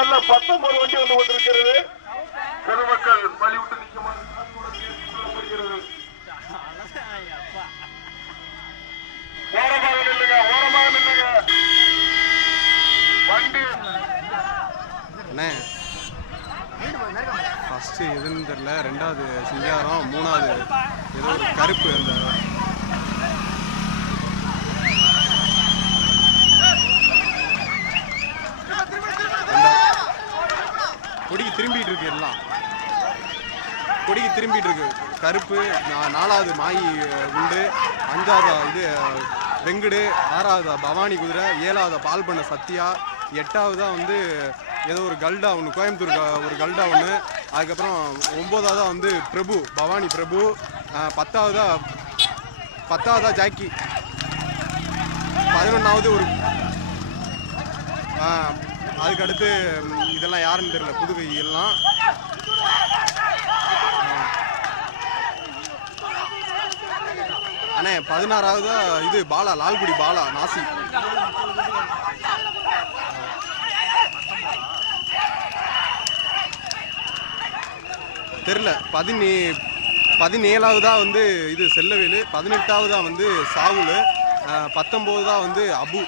நல்ல 19 வண்டி வந்து கொண்டிருக்கிறது. பொதுமக்கள் வழிவிட்டு நிற்குமாறு சொல்லப்படுகிறது. ஓரமாக நில்லுங்க, ஓரமாக நில்லுங்க. வண்டி அண்ணே ஃபர்ஸ்ட் எதுன்னு தெரியல, ரெண்டாவது சிங்காரம், மூணாவது ஏதோ ஒரு கருப்பு. அந்த கொடிக்கு திரும்பிட்டு இருக்கு, எல்லாம் கொடிக்கு திரும்பிட்டு இருக்கு. கருப்பு, நாலாவது மாயி உண்டு, அஞ்சாவது இது வெங்கடு, ஆறாவது பவானி குதிரை, ஏழாவது பால் பண்ண சத்யா, எட்டாவதா வந்து ஏதோ ஒரு கல்டா ஒன்று, கோயம்புத்தூர் ஒரு கல்டா ஒன்று, அதுக்கப்புறம் 9வதா வந்து பிரபு, பவானி பிரபு, 10வதா ஜாக்கி, 11வது ஒரு அதுக்கடுத்து இதெல்லாம் யாருன்னு தெரியல, புதுவை எல்லாம். அண்ணே 16வதா இது பாலா, லால்குடி பாலா, நாசி. தெரியல. 17வதா வந்து இது செல்லவேலு, 18வதா வந்து சாவுல், 19வதா வந்து அபு.